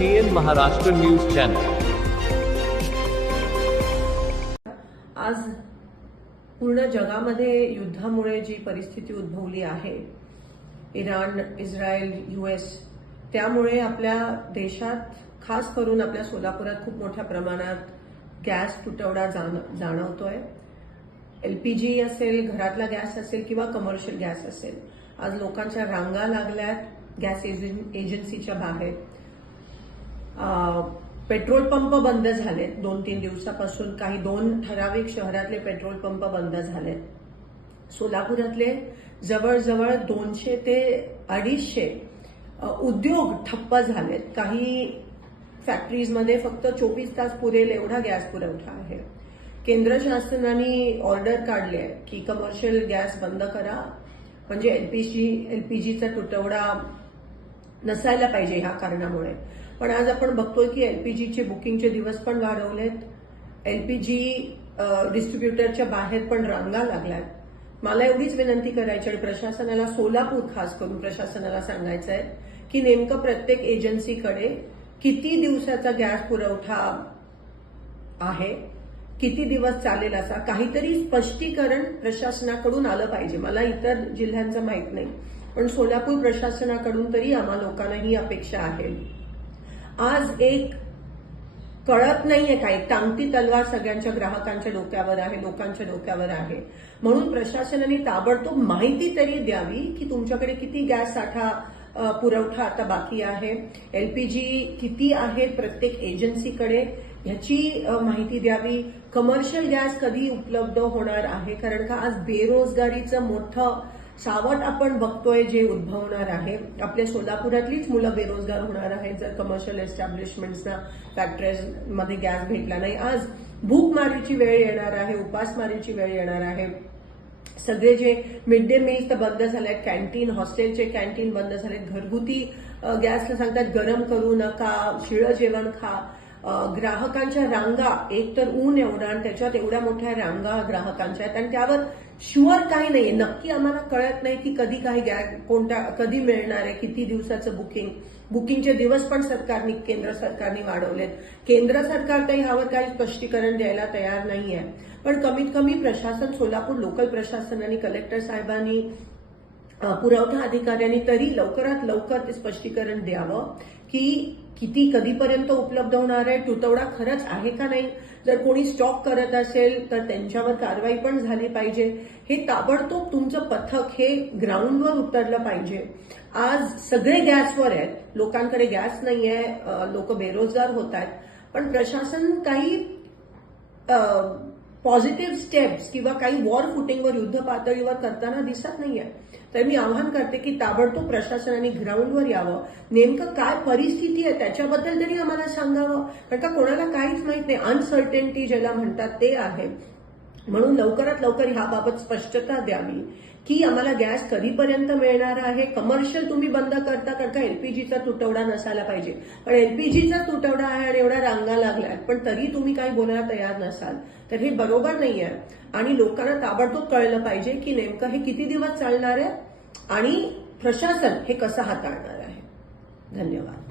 TN Maharashtra news channel. आज पूर्ण जगामध्ये युद्धामुळे जी परिस्थिती उद्भवली आहे, इराण, इस्रायल, US, त्यामुळे आपल्या देशात खास करून आपल्या सोलापुरात खूप मोठ्या प्रमाणात गॅस तुटवडा जाणवतोय। LPG असेल, घरातला गॅस असेल किंवा कमर्शियल गॅस असेल, आज लोकांच्या रांगा लागल्यात गॅस एजन्सीच्या बाहेर। पेट्रोल पंप बंद झालेत 2-3 दिवसापासून। काही 2 ठराविक शहरातले पेट्रोल पंप बंद झालेत। सोलापुरातले जवळजवळ 200 ते 250 उद्योग ठप्प झालेत। काही फॅक्टरीजमध्ये फक्त 24 तास पुरेल एवढा गॅस पुरवठा आहे। केंद्र शासनाने ऑर्डर काढली आहे की कमर्शियल गॅस बंद करा, म्हणजे LPGचा तुटवडा नसायला पाहिजे ह्या कारणामुळे। पण आज आपण बघतोय की LPGचे बुकिंगचे दिवस पण वाढवलेत। LPG डिस्ट्रीब्युटरच्या बाहेर पण रांगा लागल्यात। मला एवढीच विनंती करायची आणि प्रशासनाला, सोलापूर खास करून प्रशासनाला सांगायचं आहे की नेमकं प्रत्येक एजन्सीकडे किती दिवसाचा गॅस पुरवठा आहे, किती दिवस चालेल, असा काहीतरी स्पष्टीकरण प्रशासनाकडून आलं पाहिजे। मला इतर जिल्ह्यांचं माहित नाही, पण सोलापूर प्रशासनाकडून तरी आम्हा लोकांना ही अपेक्षा आहे। आज एक कळत नाहीये काय, टांगती तलवार सगळ्यांच्या ग्राहकांच्या डोक्यावर आहे, लोकांच्या डोक्यावर आहे। म्हणून प्रशासनाने ताबडतोब माहिती तरी द्यावी की तुमच्याकडे किती गॅस साठा पुरवठा आता बाकी आहे, LPG किती आहे प्रत्येक एजन्सीकडे, ह्याची माहिती द्यावी। कमर्शियल गॅस कधी उपलब्ध होणार आहे, कारण का आज बेरोजगारीचं मोठं सावट आपण बघतोय जे उद्भवणार आहे। आपल्या सोलापुरातलीच मुलं बेरोजगार होणार आहेत जर कमर्शियल एस्टॅब्लिशमेंट्सना, फॅक्टरीजमध्ये गॅस भेटला नाही। आज भूकमारीची वेळ येणार आहे, उपासमारीची वेळ येणार आहे। सगळे जे मिड डे मील्स तर बंद झालेत, कॅन्टीन, हॉस्टेलचे कॅन्टीन बंद झालेत। घरगुती गॅसला सांगतात गरम करू नका, शिळं जेवण खा। ग्राहकांच्या रांगा, एक तर ऊन एवढं आणि त्याच्यात एवढ्या मोठ्या रांगा ग्राहकांच्या आहेत आणि त्यावर शुअर काही नाहीये, नक्की आम्हाला कळत नाही की कधी काही कधी मिळणार आहे, किती दिवसाचं बुकिंगचे दिवस पण केंद्र सरकारने वाढवलेत। केंद्र सरकार काही ह्यावर काही स्पष्टीकरण द्यायला तयार नाहीये, पण कमीत कमी प्रशासन, सोलापूर लोकल प्रशासनाने, कलेक्टर साहेबांनी, पुरवठा अधिकाऱ्यांनी तरी लवकरात लवकर ते स्पष्टीकरण द्यावं की किती कधीपर्यंत उपलब्ध होणार आहे, तुटवडा खरंच आहे का नाही। जर कोणी स्टॉक करत असेल तर त्यांच्यावर कारवाई पण झाली पाहिजे। हे ताबडतोब तुमचं पथक हे ग्राउंडवर उतरलं पाहिजे। आज सगळे गॅसवर आहेत, लोकांकडे गॅस नाहीये, लोक बेरोजगार होत आहेत, पण प्रशासन काही पॉझिटिव्ह स्टेप्स किंवा काही वॉर फुटिंगवर, युद्ध पातळीवर करताना दिसत नाहीये। तर मी आवाहन करते की ताबडतोब प्रशासनाने ग्राउंडवर यावं, नेमकं काय परिस्थिती आहे त्याच्याबद्दल तरी आम्हाला सांगावं, कारण का कोणाला काहीच माहित नाही। अनसर्टेनिटी ज्याला म्हणतात ते आहे। म्हणून लवकरात लवकर ह्याबाबत स्पष्टता द्यावी की आम्हाला गॅस कधीपर्यंत मिळणार आहे। कमर्शियल तुम्ही बंद करता, कारण का LPGचा तुटवडा नसायला पाहिजे, पण LPGचा तुटवडा आहे आणि एवढ्या रांगा लागल्यात, पण तरी तुम्ही काही बोलायला तयार नसाल, तर हे बरोबर नाहीये। आणि लोकांना ताबडतोब कळलं पाहिजे की नेमकं हे किती दिवस चालणार आहे आणि प्रशासन हे कसं हाताळणार आहे। धन्यवाद।